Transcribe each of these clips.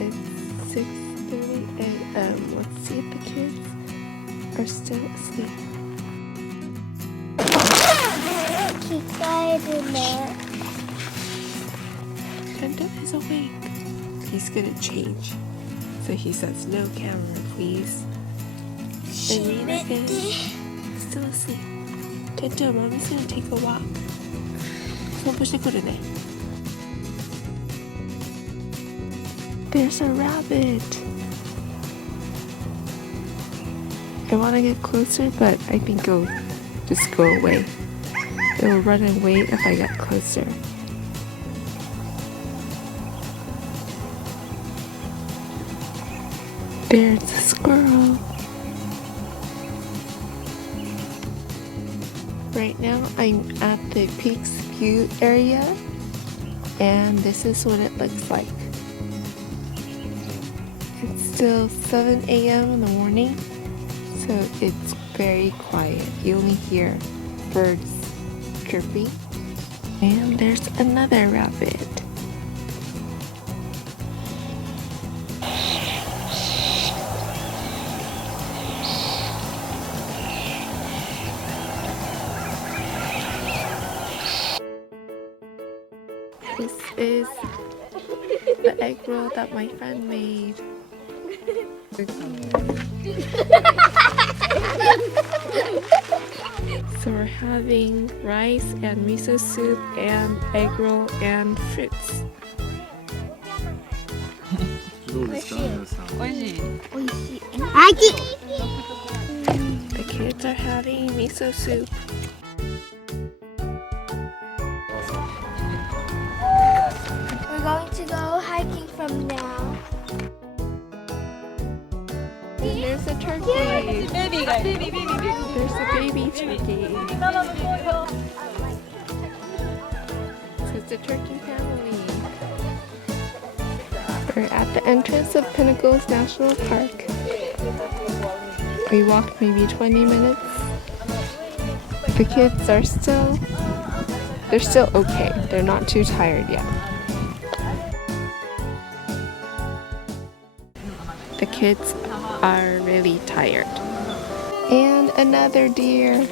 It's 6:30 a.m. Let's see if the kids are still asleep. 着替えるね。Kendo is awake. He's gonna change. So he says, no camera, please. And Rena is still asleep. Kendo, mommy's gonna take a walk. 散歩してくるね。There's a rabbit. I want to get closer, but I think it'll just go away. It will run away if I get closer. There's a squirrel. Right now I'm at the Peaks View area, and this is what it looks like. It's still 7 a.m. in the morning, so it's very quiet. You only hear birds chirping. And there's another rabbit. This is the egg roll that my friend made. So we're having rice and miso soup and egg roll and fruits. どうですか、皆さん。美味しい。おいしい。あき。The kids are having miso soup. We're going to go hiking from now. And there's a turkey. ベビーがいる。 There's a baby turkey. So it's a turkey family. We're at the entrance of Pinnacles National Park. We walked maybe 20 minutes. The kids are they're still okay. They're not too tired yet. The kids are really tired. And another deer.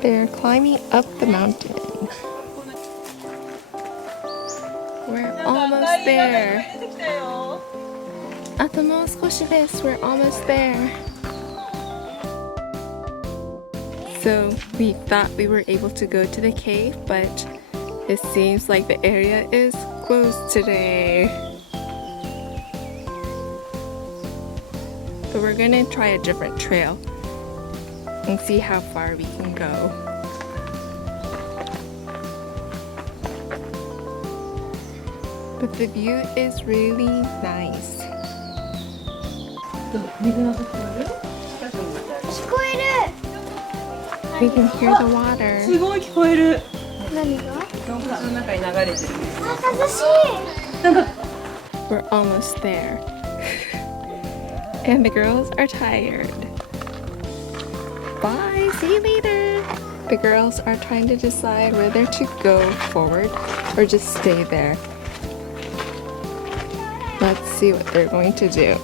They're climbing up the mountain. We're almost there. あともう少しです。We're almost there. So we thought we were able to go to the cave, but it seems like the area is closed today. But we're gonna try a different trail and see how far we can go. But the view is really nice. 聞こえる。 We can hear the water. すごい聞こえる。何が？洞窟の中に流れてる。あ、涼しい。 We're almost there. And the girls are tired. Bye, see you later. The girls are trying to decide whether to go forward or just stay there. Let's see what they're going to do.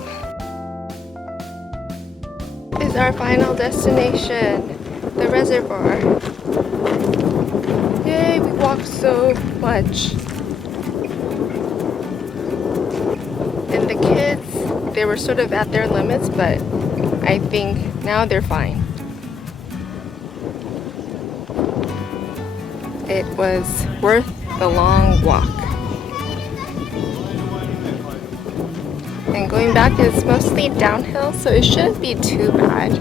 This is our final destination, the reservoir. Yay, we walked so much. And the kids, they were sort of at their limits, but I think now they're fine. It was worth the long walk. And going back is mostly downhill, so it shouldn't be too bad.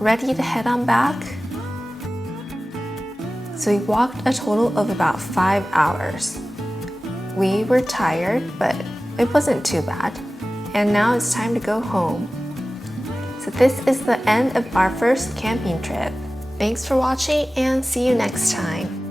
Ready to head on back? So we walked a total of about 5 hours. We were tired, but it wasn't too bad. And now it's time to go home. So this is the end of our first camping trip. Thanks for watching and see you next time.